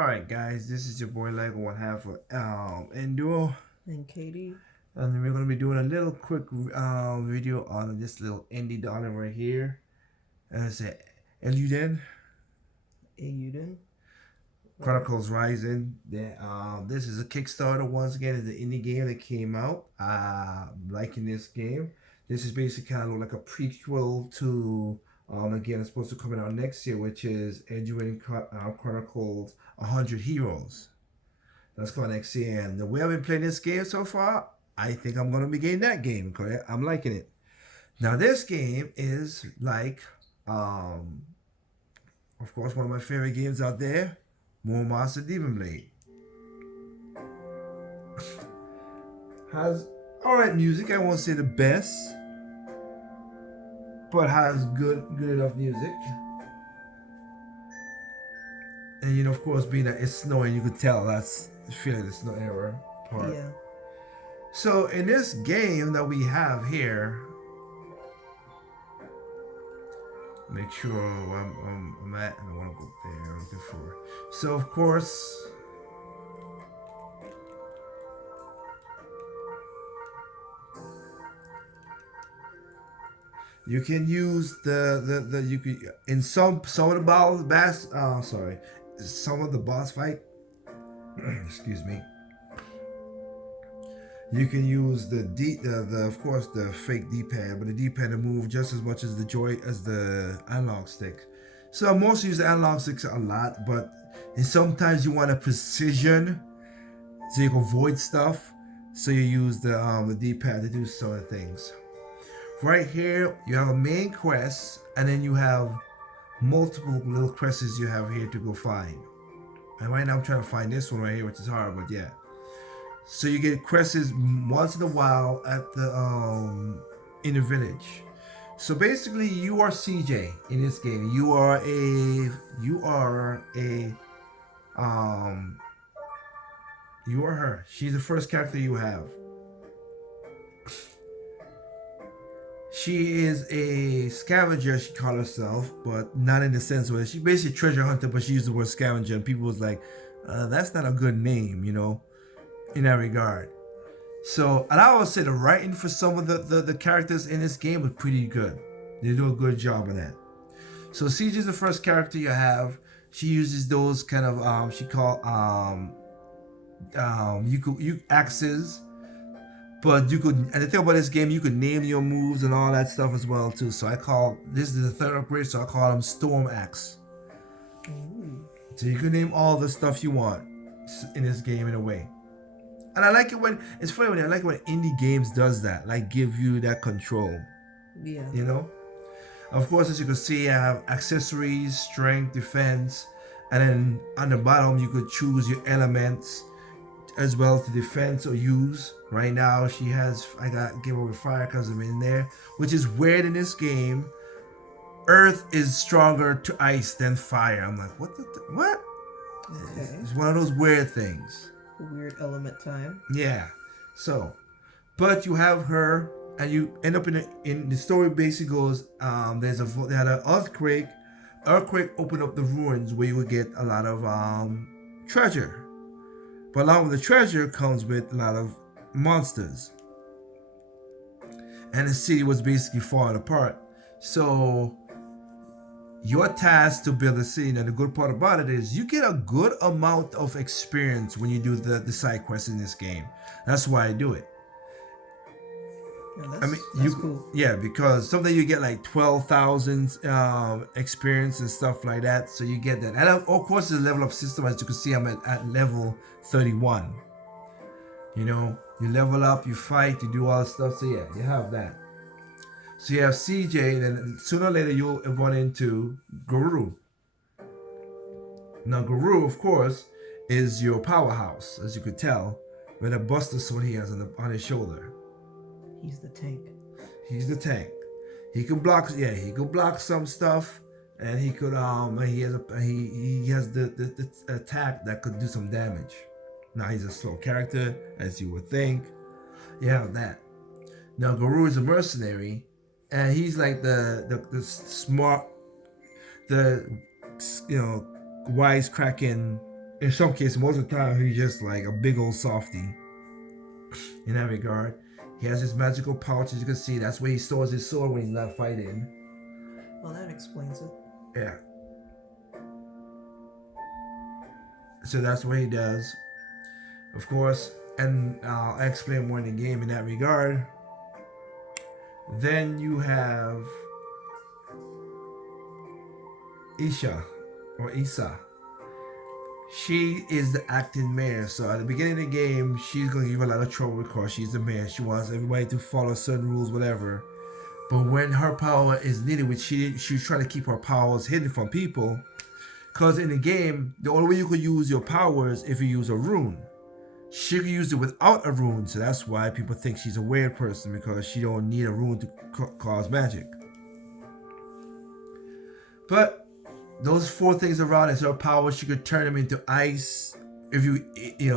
Alright guys, this is your boy Lego one half of Enduro, And Katie. and we're gonna be doing a little quick video on this little indie darling right here. It's a Eiyuden Eiyuden. Chronicles Rising. This is a Kickstarter. Once again, it's an indie game that came out. I'm liking this game. This is basically kind of like a prequel to again, it's supposed to come out next year, which is Eiyuden Chronicles 100 Heroes. That's coming next year. And the way I've been playing this game so far, I think I'm going to be getting that game because I'm liking it. Now, this game is like, of course, one of my favorite games out there, More Master Demon Blade. Has alright music. I won't say the best, but has good enough music. And you know, of course, being that it's snowing, you could tell that's feeling the snow era part. Yeah. So in this game that we have here, make sure I'm at, I don't want to go there. I'm looking for. So of course, you can use the you could in some of the some of the boss fight. Excuse me. You can use the of course the fake D-pad, but the D-pad to move just as much as the analog stick. So I mostly use the analog sticks a lot, but and sometimes you want a precision, so you can avoid stuff. So you use the D-pad to do some of the things. Right here, you have a main quest, and then you have multiple little quests you have here to go find. And right now I'm trying to find this one right here, which is hard, but yeah. So you get quests once in a while at the in the village. So basically, you are CJ in this game. You are her. She's the first character you have. She is a scavenger, she called herself, but not in the sense where she basically treasure hunter, but she used the word scavenger, and people was like, that's not a good name, you know, in that regard. So, and I would say the writing for some of the characters in this game was pretty good. They do a good job of that. So Siege is the first character you have. She uses those kind of she called you axes. But you could, and the thing about this game, you could name your moves and all that stuff as well too. So I call this is the third upgrade, so I call them Storm Axe. Ooh. So you can name all the stuff you want in this game in a way. And I like it when it's funny when I like when indie games does that, like give you that control. Yeah. You know. Of course, as you can see, I have accessories, strength, defense, and then on the bottom you could choose your elements as well to defend or use. Right now she has, I got give her with fire because I'm in there, which is weird in this game. Earth is stronger to ice than fire. I'm like, what what? Okay. It's one of those weird things. Weird element time. Yeah. So, but you have her, and you end up in the story. Basically goes, they had an earthquake. Earthquake opened up the ruins where you would get a lot of treasure. But along with the treasure comes with a lot of monsters. And the city was basically falling apart. So your task to build a city, and the good part about it is you get a good amount of experience when you do the side quests in this game. That's why I do it. Yeah, that's cool. Yeah, because sometimes you get like 12,000 experience and stuff like that. So you get that. And of course, it's a level up system. As you can see, I'm at level 31. You know, you level up, you fight, you do all this stuff. So yeah, you have that. So you have CJ, then sooner or later you'll run into Guru. Now Guru, of course, is your powerhouse, as you could tell, with a buster sword he has on his shoulder. He's the tank. He's the tank. He can block. Yeah, he could block some stuff, and he could he has the attack that could do some damage. Now he's a slow character, as you would think. You have that. Now Guru is a mercenary, and he's like the smart, wisecracking in some cases, most of the time, he's just like a big old softy in that regard. He has his magical pouch, as you can see. That's where he stores his sword when he's not fighting. Well, that explains it. Yeah. So that's what he does. Of course, and I'll explain more in the game in that regard. Then you have Isha, or Isa. She is the acting mayor. So at the beginning of the game, she's going to give a lot of trouble because she's the mayor. She wants everybody to follow certain rules, whatever. But when her power is needed, which she's trying to keep her powers hidden from people. Because in the game, the only way you could use your powers if you use a rune. She could use it without a rune, so that's why people think she's a weird person, because she don't need a rune to cause magic. But those 4 things around is her power. She could turn them into ice. If you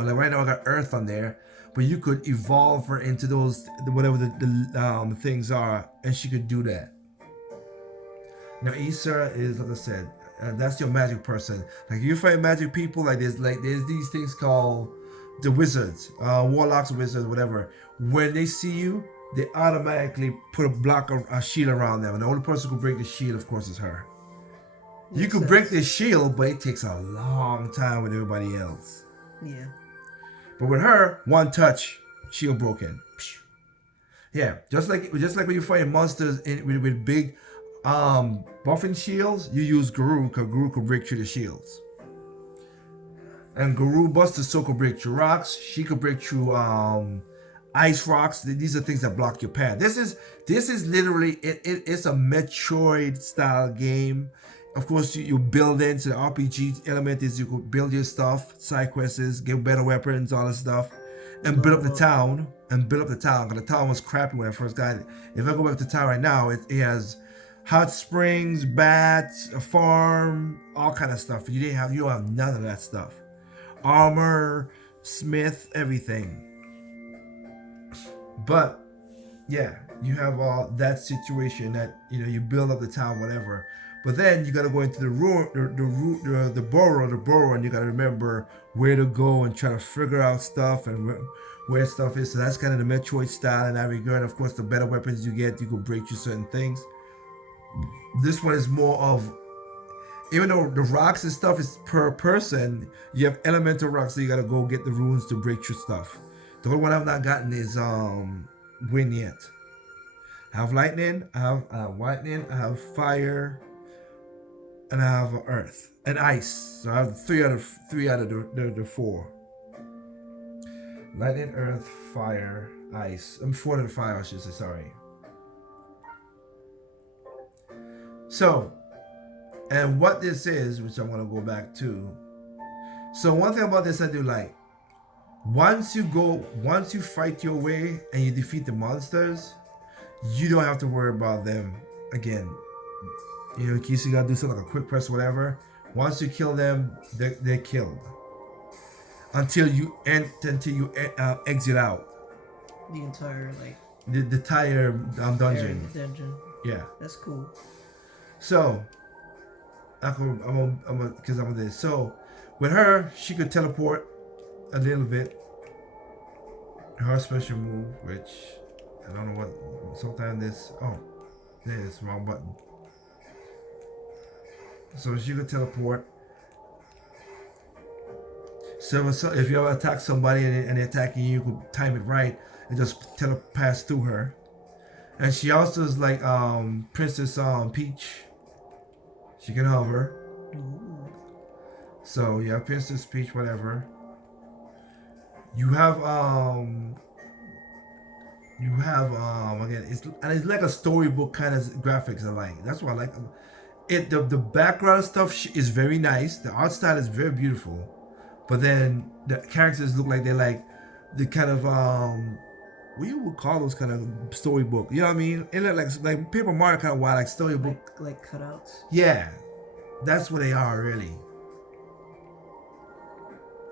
like right now I got earth on there, but you could evolve her into those, whatever the things are, and she could do that. Now Issa is, like I said, that's your magic person. Like you fight magic people, there's these things called the wizards, warlocks, wizards, whatever. When they see you, they automatically put a shield around them, and the only person who can break the shield, of course, is her. You could break the shield, but it takes a long time with everybody else. Yeah. But with her, one touch, shield broken. Yeah, just like when you fight monsters with big buffing shields, you use Guru, because Guru can break through the shields. And Guru Buster so could break through rocks. She could break through ice rocks. These are things that block your path. This is literally it's a Metroid style game. Of course, you build it. So the RPG element is you could build your stuff, side quests, get better weapons, all this stuff, and build up the town. Because the town was crappy when I first got it. If I go back to town right now, it has hot springs, bats, a farm, all kind of stuff. You don't have none of that stuff. Armor, smith, everything. But yeah, you have all that situation that you build up the town, whatever. But then you gotta go into the borough, and you gotta remember where to go and try to figure out stuff and where stuff is. So that's kind of the Metroid style in that regard. Of course, the better weapons you get, you can break through certain things. This one is more of, even though the rocks and stuff is per person, you have elemental rocks, so you gotta go get the runes to break through stuff. The only one I've not gotten is wind yet. I have lightning, I have lightning, I have fire, and I have earth and ice. So I have three out of the 4. Lightning, earth, fire, ice. I'm 4 out of 5, I should say. Sorry. So, and what this is, which I'm gonna go back to. So one thing about this I do like. Once you fight your way and you defeat the monsters, you don't have to worry about them again. In case you gotta do something like a quick press, whatever. Once you kill them, they're killed. Until you exit out. The entire the entire dungeon. Dungeon. Yeah. That's cool. So, because I'm this. So, with her, she could teleport a little bit. Her special move, which I don't know what. Sometimes there's wrong button. So she could teleport. So if you ever attack somebody and they're attacking you, you could time it right and just pass through her. And she also is like Princess Peach. She can hover. Ooh. So you have Princess Peach, whatever. You have again, it's like a storybook kind of graphics I like. That's what I like. The background stuff is very nice. The art style is very beautiful. But then the characters look like they're like the kind of what you would call those kind of storybook. You know what I mean? It look like Paper Mario kind of wild, like storybook. Like cutouts. Yeah, that's what they are really.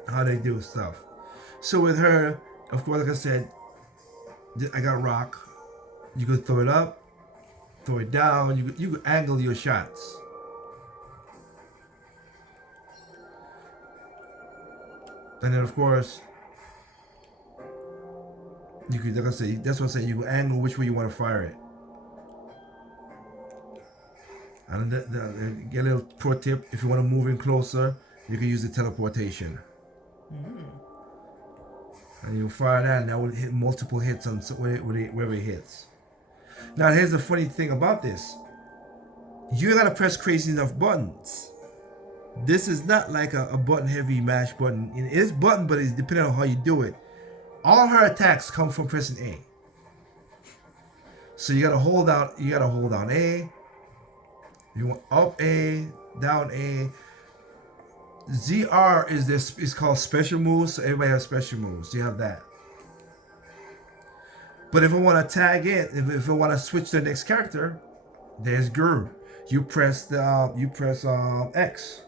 How they do stuff. So with her, of course, like I said, I got rock. You could throw it up, throw it down. You could angle your shots. And then of course, you could, like I say, that's what I say. You can angle which way you want to fire it. And get a little pro tip: if you want to move in closer, you can use the teleportation. And you fire that, and that will hit multiple hits on wherever it hits. Now, here's the funny thing about this: you gotta press crazy enough buttons. This is not like a button-heavy mash button. It is button, but it's depending on how you do it. All her attacks come from pressing A. So you gotta hold down. You gotta hold down A. You want up A, down A. ZR is this. It's called special moves. So everybody has special moves. You have that. But if I want to tag it, if I want to switch to the next character, there's Guru. You press X.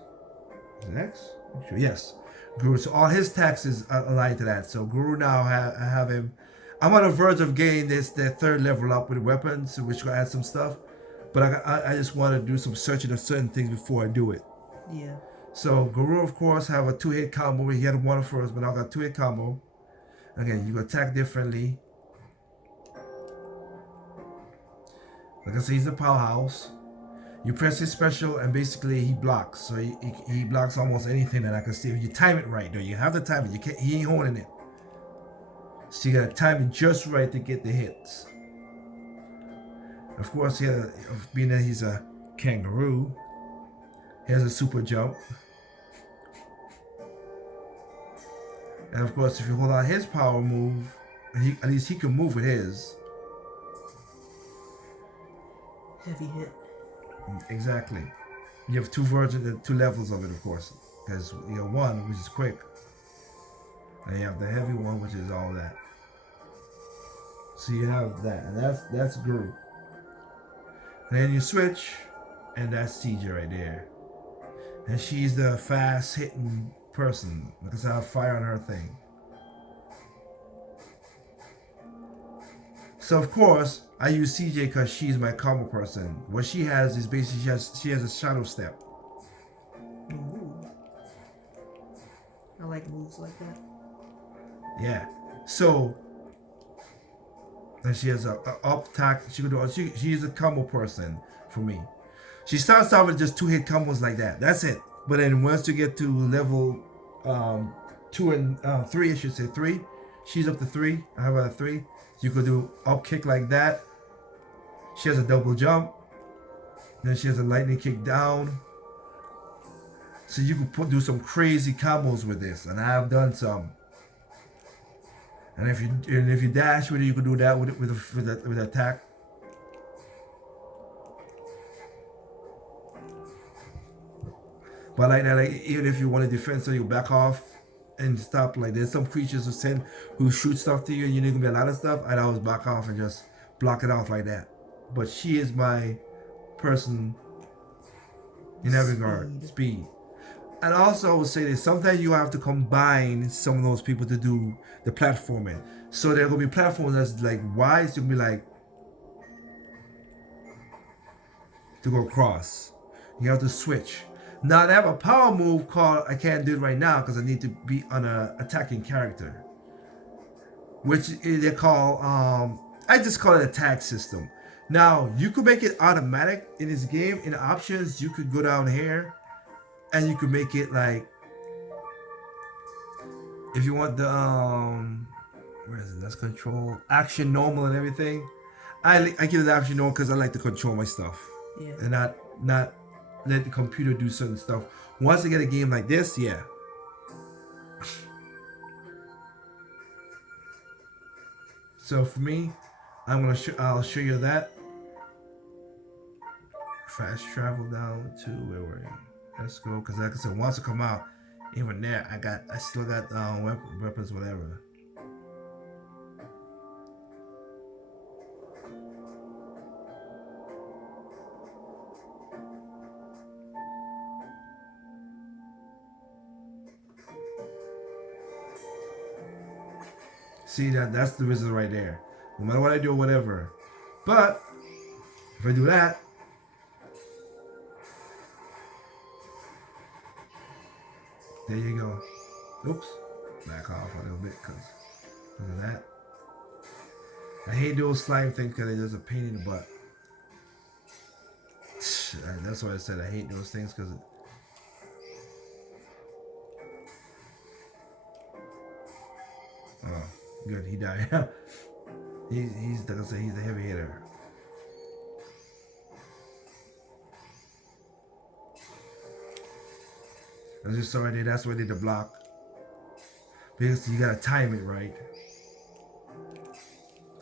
Is it X? Sure. Yes. Guru. So all his taxes are aligned to that. So Guru now I have him. I'm on the verge of getting the third level up with weapons, which will add some stuff. But I just want to do some searching of certain things before I do it. Yeah. So Guru, of course, have a 2-hit combo. He had one first, but now got 2-hit combo. Again, you attack differently. Like I said, he's a powerhouse. You press his special, and basically he blocks. So he blocks almost anything that I can see. If you time it right, though, you have to time it. You can't. He ain't holding it. So you gotta time it just right to get the hits. Of course, being that he's a kangaroo, he has a super jump. And of course, if you hold on his power move, at least he can move with his. Heavy hit. Exactly. You have two versions, 2 levels of it, of course. Because you have one, which is quick. And you have the heavy one, which is all that. So you have that, and that's Guru. And then you switch, and that's CJ right there. And she's the fast hitting person because I have fire on her thing. So of course I use CJ because she's my combo person. What she has is basically she has a shadow step. Ooh. I like moves like that. Yeah. So and she has a up attack. She's a combo person for me. She starts out with just 2-hit combos like that. That's it. But then once you get to level 2 and 3, I should say 3. She's up to 3. I have her at 3. You could do up kick like that. She has a double jump. Then she has a lightning kick down. So you could do some crazy combos with this, and I have done some. And if you dash with it, you could do that with attack. But like that, like even if you want to defend, so you back off and stop. Like there's some creatures who shoot stuff to you, and you need to be a lot of stuff. I'd always back off and just block it off like that. But she is my person in that regard, speed. And also I would say that sometimes you have to combine some of those people to do the platforming. So there are gonna be platforms that's like wide, so you can be like to go across. You have to switch. Now they have a power move called, I can't do it right now because I need to be on a attacking character. Which they call, I just call it a tag system. Now you could make it automatic in this game. In the options, you could go down here and you could make it like, if you want the, where is it, that's control, action normal and everything. I give it the action normal because I like to control my stuff. Yeah. And not let the computer do certain stuff. Once I get a game like this, yeah. So for me, I'll show you that. Fast travel down to where we're in. Let's go, because like I said, once it come out, even there, I still got weapons, whatever. See that's the wizard right there. No matter what I do or whatever. But if I do that, there you go. Oops. back off a little bit because of that. I hate those slime things because they're just a pain in the butt. That's why I said I hate those things because. Oh, good, he died. he's like I said, he's a heavy hitter. I just saw it there. That's why I did the block. Because you gotta time it right.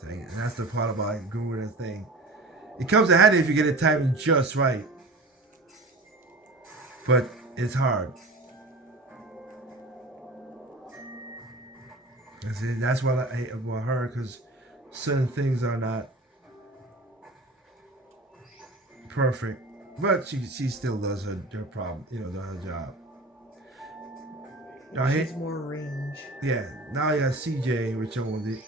And that's the part about doing the thing. It comes in handy if you get it timed just right. But it's hard. And see, that's what I hate about her, because certain things are not perfect. But she still does her problem, does her job. Now, She's more range. Yeah, now you got CJ, which I want to.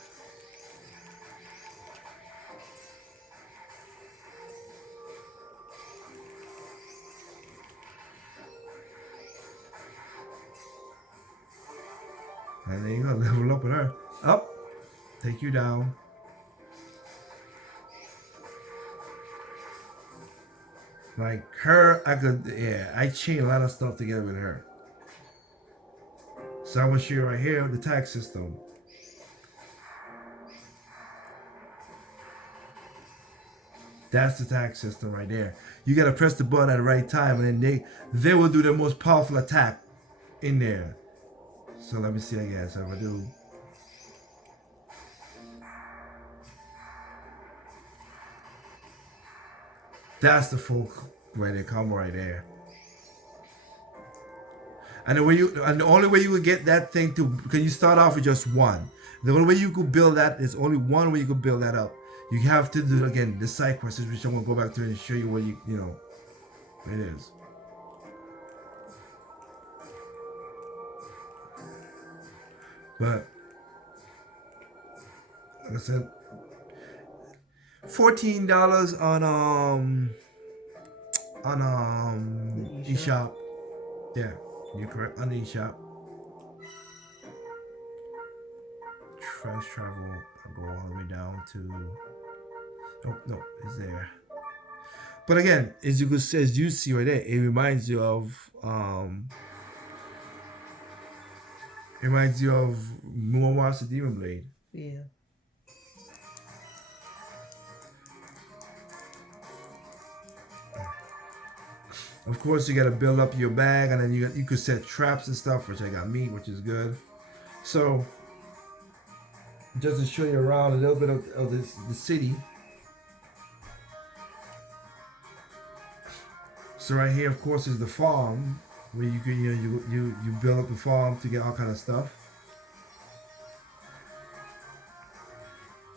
And there you go, level up with her. Up, take you down. Like her, I chain a lot of stuff together with her. So I want to show you right here the tax system. That's the tax system right there. You gotta press the button at the right time, and then they will do the most powerful attack in there. So let me see again. So if I do, that's the full right there, combo right there. And the only way you would get that thing to, because you start off with just one. The only way you could build that is only one way you could build that up. You have to do again the side quests, which I'm gonna go back to and show you what it is. But like I said, $14 on eShop. Yeah, you're correct, on the eShop. Fast travel. I'll go all the way down to. Oh no, it's there. But again, as you see right there, it reminds you of More Monster Demon Blade. Yeah. Of course, you gotta build up your bag, and then you could set traps and stuff, which I got meat, which is good. So, just to show you around a little bit of the city. So right here, of course, is the farm where you can you build up the farm to get all kind of stuff.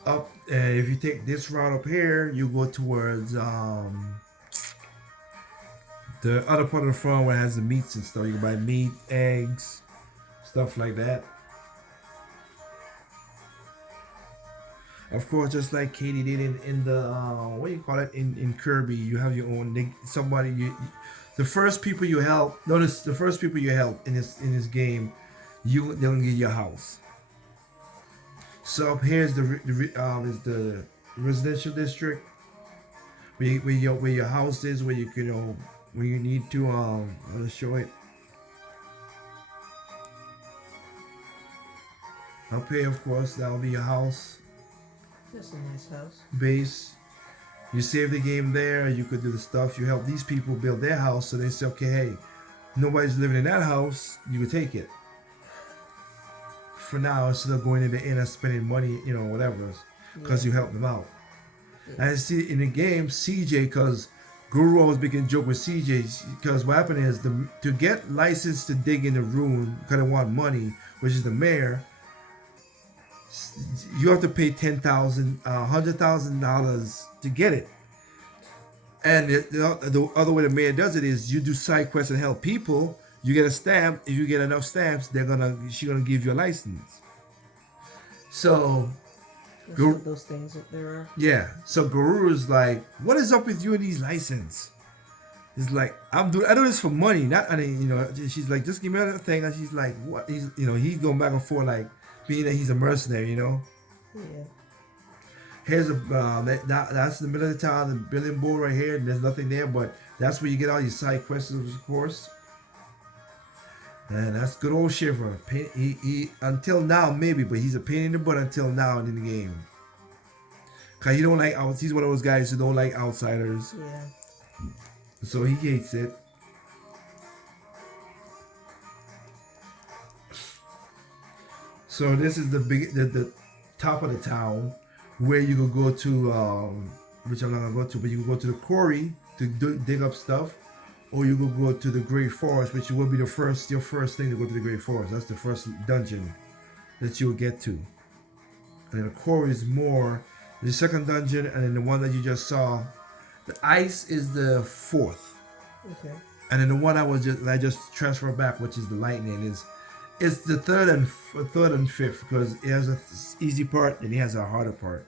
Up, if you take this route up here, you go towards the other part of the farm where it has the meats and stuff. You can buy meat, eggs, stuff like that. Of course, just like Katie did in the what do you call it in Kirby, you have your own. The first people you help. Notice the first people you help in this game, they'll give you a house. So up here is the residential district where your house is, where you can where you need to I'll show it. Up here, of course, that'll be your house. That's a nice house. Base. You save the game there. You could do the stuff. You help these people build their house, so they say, okay, hey, nobody's living in that house. You could take it. For now, instead of going in the inn and spending money, whatever, because you help them out. Yeah. And I see in the game, CJ, because Guru always making a joke with CJ, because what happened is to get licensed to dig in the ruin, because they want money, which is the mayor. You have to pay $100,000 to get it. And the other way the mayor does it is you do side quests and help people. You get a stamp. If you get enough stamps, she's gonna give you a license. So, those things that there are. Yeah. So Guru's like, what is up with you and these license? It's like I do this for money, not I mean, you know. She's like, just give me that thing, and she's like, what? He's going back and forth like being that he's a mercenary, you know. Yeah. Here's that's the middle of the town, the building board right here, and there's nothing there, but that's where you get all your side quests, of course. And that's good old Shiver. He until now maybe, but he's a pain in the butt until now in the game. Cause he don't like he's one of those guys who don't like outsiders. Yeah. So he hates it. So this is the top of the town where you can go to, which I'm not gonna go to, but you can go to the quarry to dig up stuff, or you can go to the Great Forest, which will be your first thing to go to the Great Forest. That's the first dungeon that you'll get to. And the quarry is more the second dungeon, and then the one that you just saw, the ice is the fourth. Okay. And then the one I just transferred back, which is the lightning, it's the third and fifth, because it has an easy part and it has a harder part.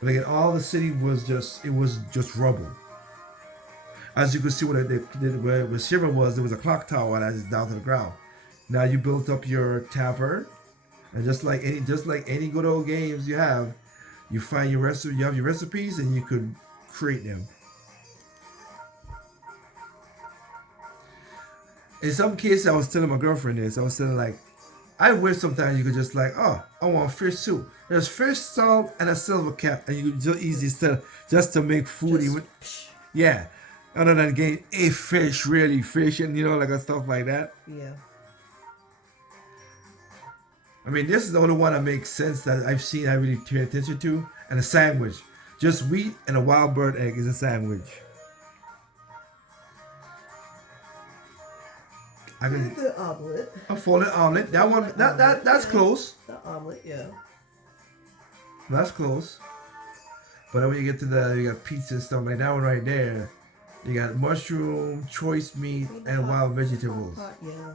But again, all the city was just rubble. As you can see, where Shiver was, there was a clock tower that is down to the ground. Now you built up your tavern, and just like any good old games you have, you find your recipe, you have your recipes, and you could create them. In some cases, I was telling my girlfriend this. I was telling like, I wish sometimes you could just like, oh, I want fish soup. There's fish, salt, and a silver cap, and you could just easy just to make food. Yeah, other than getting a fish, really fish, and like a stuff like that. Yeah. I mean, this is the only one that makes sense that I've seen. I really pay attention to, and a sandwich, just wheat and a wild bird egg is a sandwich. The omelet. A folded omelet. That one. That's close. The omelet, yeah. That's close. But then when you get to you got pizza and stuff like that one right there. You got mushroom, choice meat, and wild vegetables. Yeah.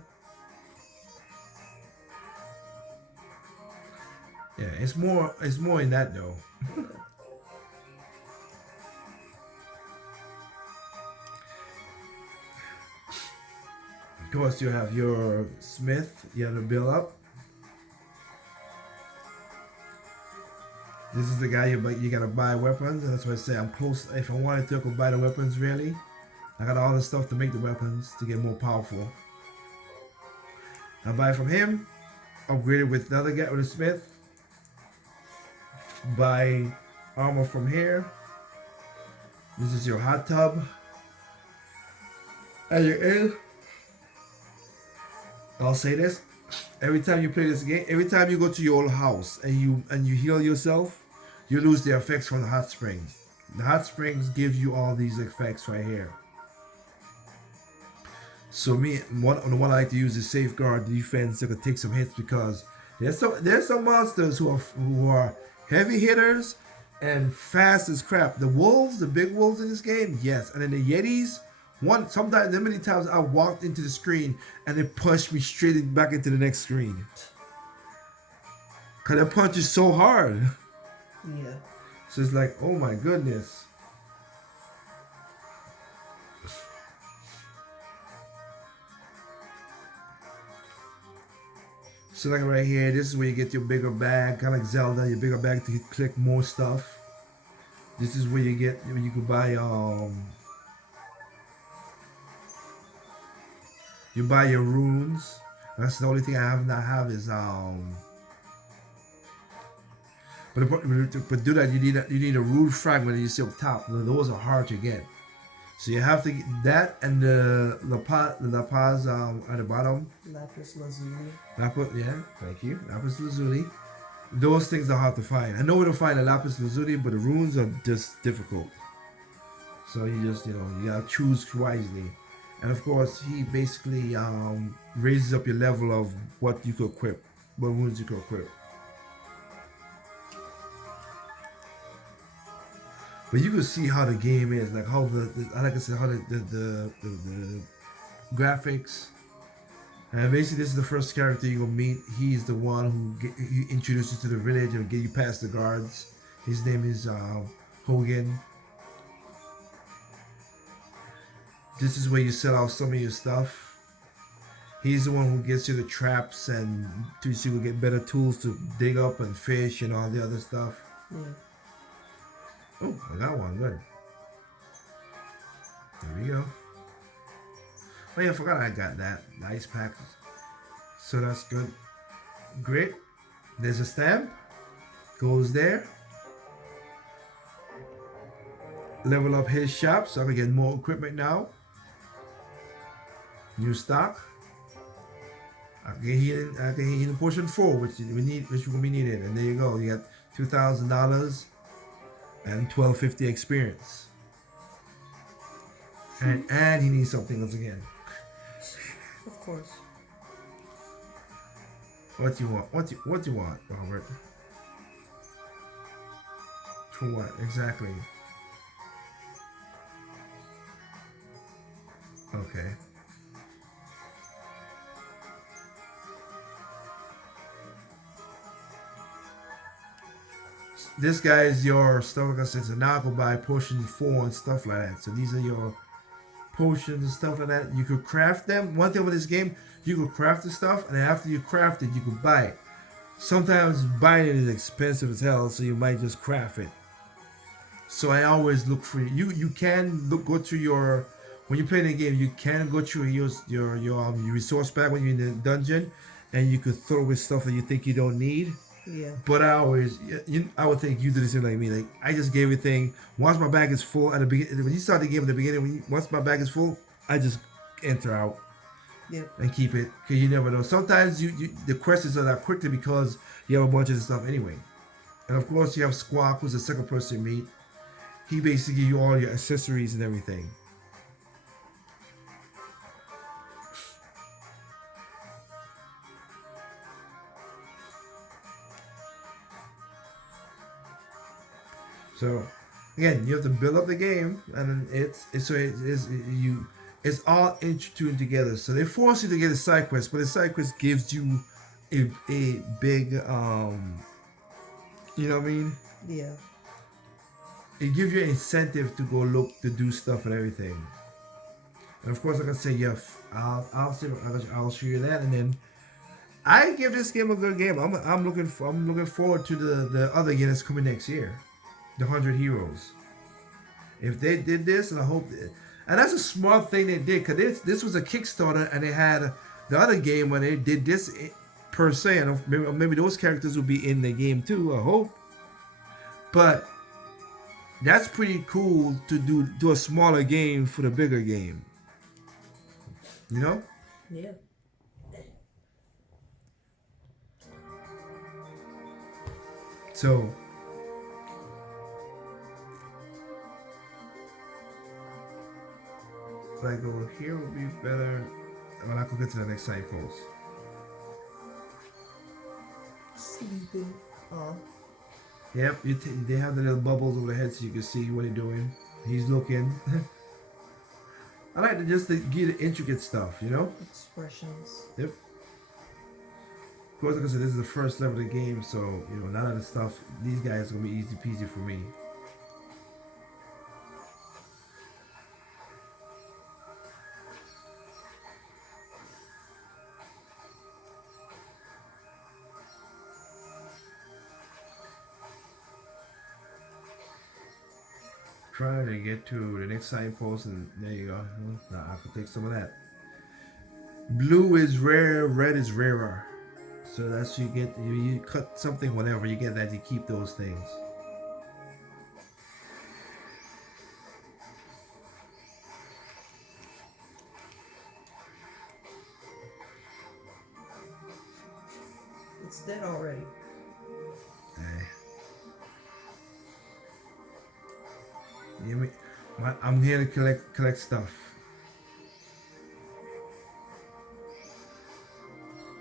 Yeah, it's more in that though. Of course, you have your smith. You have to build up. This is the guy you gotta buy weapons, and that's why I say I'm close. If I wanted to, I could buy the weapons. Really, I got all the stuff to make the weapons to get more powerful. I buy from him. Upgrade it with another guy with a smith. Buy armor from here. This is your hot tub. And you're in. I'll say this: every time you play this game, every time you go to your old house and you heal yourself, you lose the effects from the hot springs. The hot springs give you all these effects right here. So the one I like to use is safeguard defense. So I can take some hits because there's some monsters who are heavy hitters and fast as crap. The wolves, the big wolves in this game, yes, and then the yetis. Sometimes, many times I walked into the screen and it punched me straight back into the next screen. Cause it punches so hard. Yeah. So it's like, oh my goodness. So like right here, this is where you get your bigger bag, kind of like Zelda, your bigger bag to click more stuff. This is where you can buy you buy your runes. That's the only thing I have is but to do that you need a rune fragment that you see up top. Those are hard to get. So you have to get that and the lapaz at the bottom. Lapis lazuli. Thank you. Lapis lazuli. Those things are hard to find. I know where to find the lapis lazuli, but the runes are just difficult. So you just you gotta choose wisely. And of course, he basically raises up your level of what you could equip, what runes you could equip. But you can see how the game is, like how like I said, how the graphics. And basically, this is the first character you're gonna meet. He's the one who introduces you to the village and get you past the guards. His name is Hogan. This is where you sell out some of your stuff. He's the one who gets you the traps and to see we get better tools to dig up and fish and all the other stuff. Yeah. Oh, I got one. Good. There we go. Oh yeah, I forgot I got that. The ice pack. So that's good. Great. There's a stamp. Goes there. Level up his shop so I can get more equipment now. New stock. I can heal in portion 4, which will be needed. And there you go. You got $2,000 and 1250 experience. And he needs something else again. Of course. What do you want? What do you want, Robert? For what exactly? Okay. This guy is your stuff, like I said, so now I go buy potion 4 and stuff like that. So these are your potions and stuff like that. You could craft them. One thing with this game, you could craft the stuff, and then after you craft it, you could buy it. Sometimes buying it is expensive as hell, so you might just craft it. So I always look for you can go to your, when you play the game, you can go to your resource bag when you're in the dungeon, and you could throw away stuff that you think you don't need. Yeah. But I would think you do the same like me. Like I just give everything. Once my bag is full at the beginning, when you start the game at the beginning, once my bag is full, I just enter out. Yeah. And keep it, because you never know. Sometimes the quests are that quickly because you have a bunch of stuff anyway. And of course you have Squawk, who's the second person you meet. He basically give you all your accessories and everything. So again, you have to build up the game, and it's all intertwined together. So they force you to get a side quest, but the side quest gives you a big you know what I mean? Yeah. It gives you an incentive to go look to do stuff and everything. And of course, like I say, yeah, I'll show you that, and then I give this game a good game. I'm looking forward to the other game that's coming next year, the 100 Heroes. If they did this, and I hope, and that's a smart thing they did, because this was a Kickstarter, and they had the other game when they did this per se, and maybe those characters will be in the game too. I hope, but that's pretty cool to do a smaller game for the bigger game. You know? Yeah. So if I go here would be better. Well, I could get to the next side post. Sleeping. Yep, they have the little bubbles over the head so you can see what he's doing. He's looking. I like to just get the intricate stuff, you know? Expressions. Yep. Of course, like I said, this is the first level of the game, so, you know, none of the stuff, these guys are going to be easy peasy for me. Try to get to the next signpost, and there you go. Now I can take some of that. Blue is rare, red is rarer. So that's you cut something whenever you get that, you keep those things. It's dead already. Hey. I'm here to collect stuff.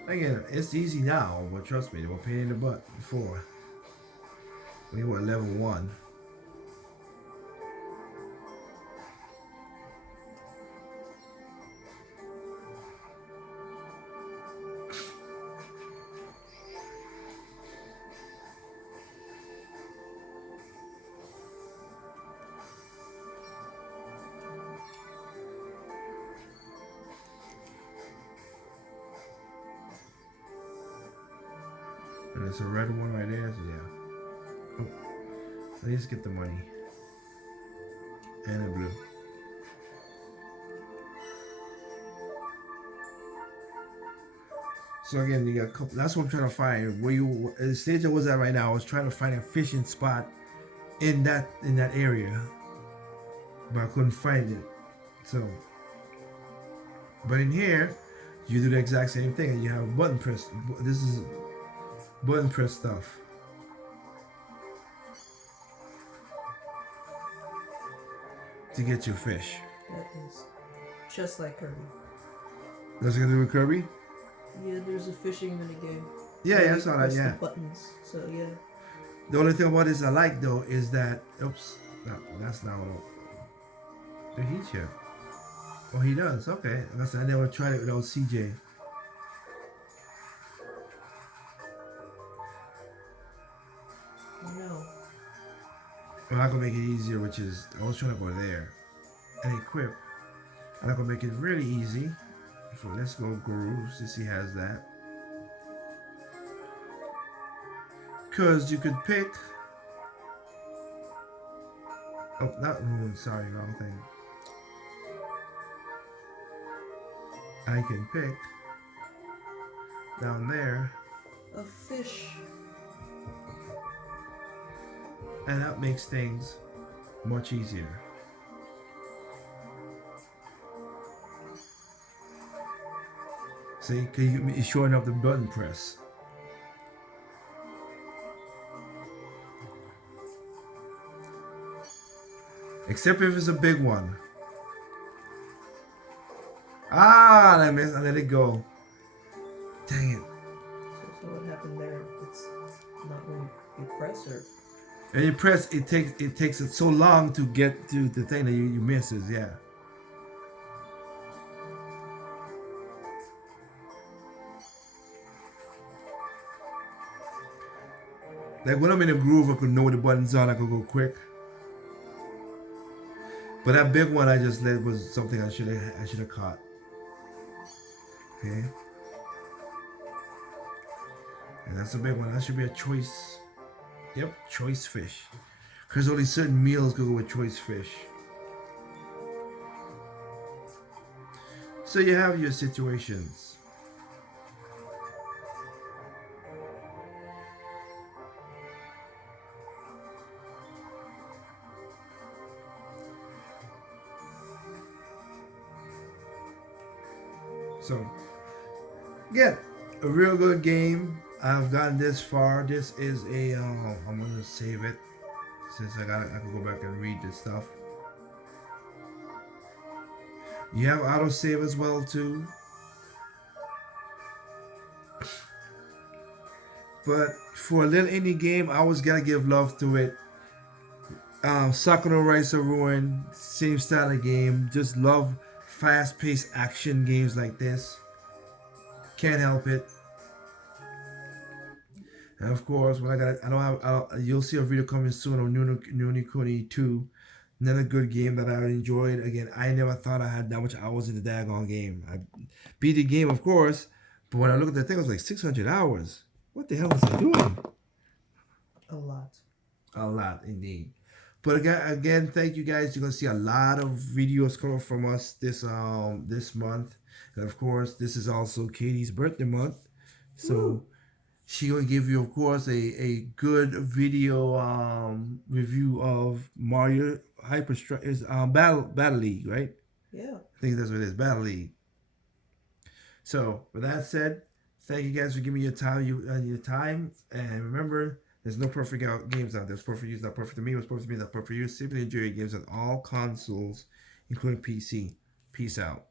Again, it's easy now, but trust me, they were pain in the butt before. We were level 1. And there's a red one right there, so yeah. Oh, let's get the money. And a blue. So again, you got a couple. That's what I'm trying to find. Where you, the stage I was at right now, I was trying to find a fishing spot in that area, but I couldn't find it. So, but in here, you do the exact same thing, and you have button press. This is button press stuff to get your fish. That is just like Kirby. That's gonna do with Kirby. Yeah, there's a fishing minigame. Yeah, I saw that. Press Yeah. the buttons. So yeah. The only thing about this I like though is that oops, no, that's not what. Did he check? Oh, he does. Okay, I never tried it without CJ. No. Well, I'm gonna make it easier, which is I was trying to go there and equip. And I'm gonna make it really easy. So let's go Guru since he has that. Cause you could pick. Oh, not moon. Sorry, wrong thing. I can pick down there, A fish. and that makes things much easier. See, it's showing up the button press. Except if it's a big one. Ah, I let it go. Dang it. So what happened there? It's not when you press or. And you press, it takes it so long to get to the thing that you misses, yeah. Like when I'm in a groove, I could know the buttons on, I could go quick. But that big one I just let was something I should have caught. Okay. And that's a big one. That should be a choice. Yep, choice fish. Because only certain meals go with choice fish. So you have your situations. So, yeah, a real good game. I've gotten this far. This is a, I'm gonna save it since I can go back and read this stuff. You have autosave as well too. But for a little indie game, I always gotta give love to it. Sakura Rise of Ruin, same style of game. Just love fast-paced action games like this. Can't help it. And of course, when you'll see a video coming soon on Nuni Kuni 2. Another good game that I enjoyed. Again, I never thought I had that much hours in the daggone game. I beat the game, of course, but when I look at the thing, it was like 600 hours. What the hell was I doing? A lot. A lot, indeed. But again, thank you guys. You're gonna see a lot of videos coming from us this month, and of course, this is also Katie's birthday month, so. Woo. She gonna give you, of course, a good video review of Mario Battle League, right? Yeah. I think that's what it is, Battle League. So, with that said, thank you guys for giving me your time, and remember, there's no perfect games out there. It's perfect for you, it's not perfect to me. It's perfect to me, not perfect for you. Simply enjoy your games on all consoles, including PC. Peace out.